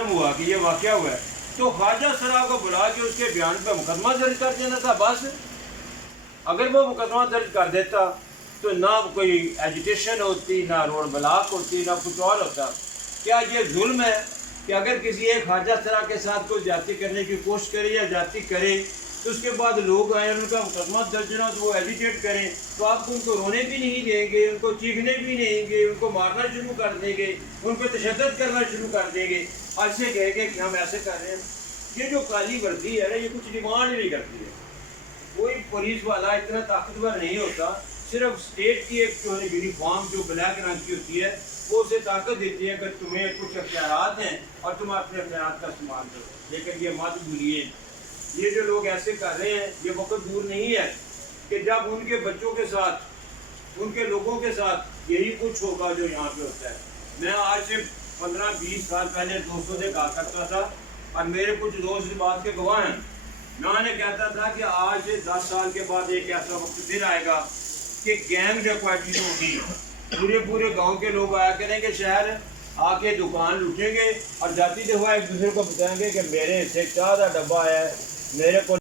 معلوم ہوا کہ یہ واقعہ ہوا ہے تو خواجہ سرا کو بلا کے اس کے بیان پہ مقدمہ درج کر دینا تھا بس. اگر وہ مقدمہ درج کر دیتا تو نہ کوئی ایجیٹیشن ہوتی، نہ روڈ بلاک ہوتی، نہ کچھ اور ہوتا. کیا یہ ظلم ہے کہ اگر کسی ایک خواجہ سرا کے ساتھ کوئی زیادتی کرنے کی کوشش کرے یا زیادتی کرے تو اس کے بعد لوگ آئیں ان کا مقدمہ درج نہ تو وہ ایجیٹیٹ کریں تو آپ ان کو رونے بھی نہیں دیں گے، ان کو چیخنے بھی نہیں دیں گے، ان کو مارنا شروع کر دیں گے، ان پہ تشدد کرنا شروع کر دیں گے. ایسے کہیں گے کہ ہم ایسے کر رہے ہیں. یہ جو کالی وردی ہے نا یہ کچھ ڈیمانڈ نہیں کرتی ہے. کوئی پولیس والا اتنا طاقتور نہیں ہوتا، صرف اسٹیٹ کی ایک جو یونیفارم جو بلیک رنگ کی ہوتی ہے وہ اسے طاقت دیتی ہے کہ تمہیں کچھ اختیارات ہیں اور تم اپنے اختیارات کا استعمال کرو. لیکن یہ مت بھولیے یہ جو لوگ ایسے کر رہے ہیں یہ وقت دور نہیں ہے کہ جب ان کے بچوں کے ساتھ، ان کے لوگوں کے ساتھ یہی کچھ ہوگا جو یہاں پہ ہوتا ہے. میں آج سے 15-20 سال پہلے دوستوں سے کہا کرتا تھا اور میرے کچھ دوست اس بات کے گواہ ہیں. میں انہیں کہتا تھا کہ آج سے 10 سال کے بعد ایک ایسا وقت پھر آئے گا کہ گینگ ڈکیتی ہوگی. پورے گاؤں کے لوگ آیا کریں گے شہر، آ کے دکان لوٹیں گے اور جاتی دفعہ ایک دوسرے کو بتائیں گے کہ میرے حصے چاہ کا ڈبہ ہے، میرے کو